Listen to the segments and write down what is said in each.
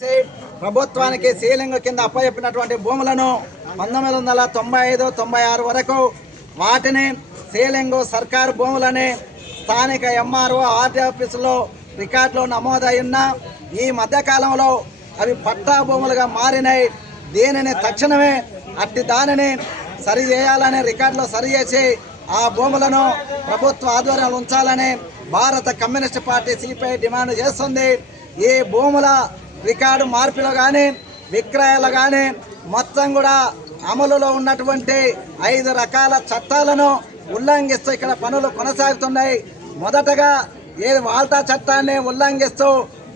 ప్రభుత్వానికి సీలింగ్ కింద అప్పచెప్పినటువంటి భూములను 1995-96 వరకు వాటిని సీలింగ్ సర్కారు భూములని స్థానిక ఎంఆర్ఓ ఆర్టీ ఆఫీసులో రికార్డులో నమోదై ఉన్న ఈ మధ్యకాలంలో అవి పట్టా భూములుగా మారినాయి. దీనిని తక్షణమే అట్టి దానిని సరి చేయాలని రికార్డులో సరిచేసి ఆ భూములను ప్రభుత్వ ఆధ్వర్యంలో ఉంచాలని భారత కమ్యూనిస్ట్ పార్టీ సిపిఐ డిమాండ్ చేస్తుంది. ఈ భూముల రికార్డు మార్పులు కానీ విక్రయాలు కానీ మొత్తం కూడా అమలులో ఉన్నటువంటి 5 రకాల చట్టాలను ఉల్లంఘిస్తూ ఇక్కడ పనులు కొనసాగుతున్నాయి. మొదటగా వాల్టా చట్టాన్ని ఉల్లంఘిస్తూ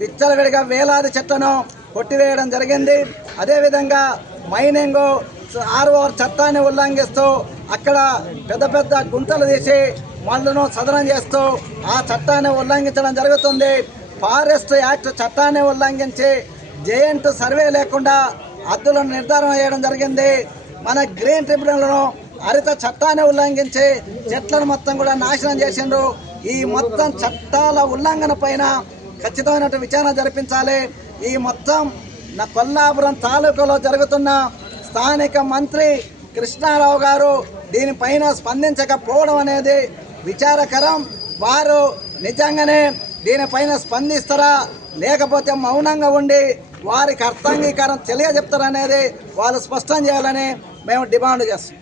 విచ్చలవిడిగా వేలాది చెట్లను కొట్టివేయడం జరిగింది. అదేవిధంగా మైనింగ్ ఆర్ఓఆర్ చట్టాన్ని ఉల్లంఘిస్తూ అక్కడ పెద్ద పెద్ద గుంతలు తీసి మళ్ళను సదనం చేస్తూ ఆ చట్టాన్ని ఉల్లంఘించడం జరుగుతుంది. ఫారెస్ట్ యాక్ట్ చట్టాన్ని ఉల్లంఘించి జేఎంట్ సర్వే లేకుండా హద్దులను నిర్ధారణ చేయడం జరిగింది. మన గ్రీన్ ట్రిబ్యునల్ను హరిత చట్టాన్ని ఉల్లంఘించి చెట్లను మొత్తం కూడా నాశనం చేసిండ్రు. ఈ మొత్తం చట్టాల ఉల్లంఘన పైన ఖచ్చితమైన విచారణ జరిపించాలి. ఈ మొత్తం కొల్లాపురం తాలూకాలో జరుగుతున్న స్థానిక మంత్రి కృష్ణారావు గారు దీనిపైన స్పందించకపోవడం అనేది విచారకరం. వారు నిజంగానే దీనిపైన స్పందిస్తారా లేకపోతే మౌనంగా ఉండి వారికి అర్థాంగీకారం తెలియజెప్తారనేది వాళ్ళు స్పష్టం చేయాలని మేము డిమాండ్ చేస్తాం.